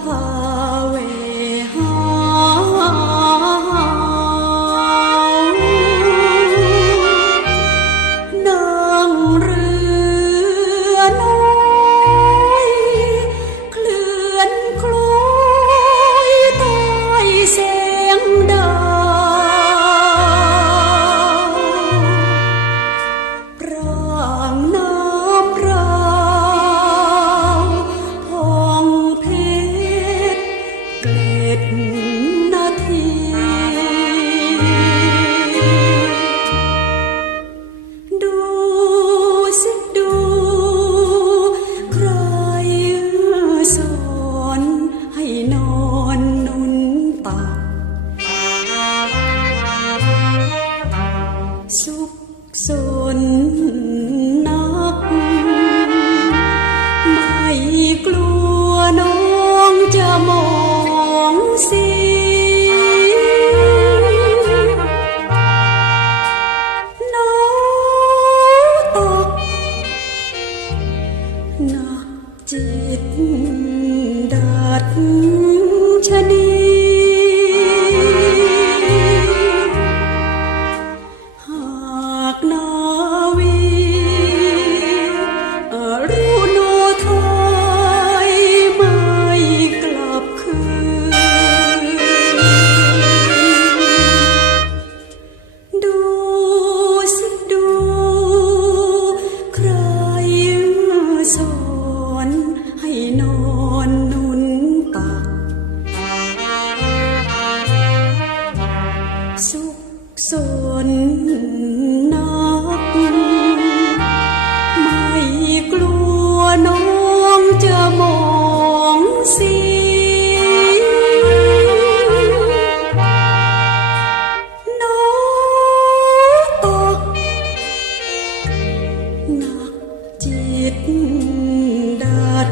apart. สุนักไม่กลัวน้องจะมองสีน้องตกหนักจิตดัดชนี นัก ไม่กลัวน้องจะมองสีน้องตกหนักจิตดัด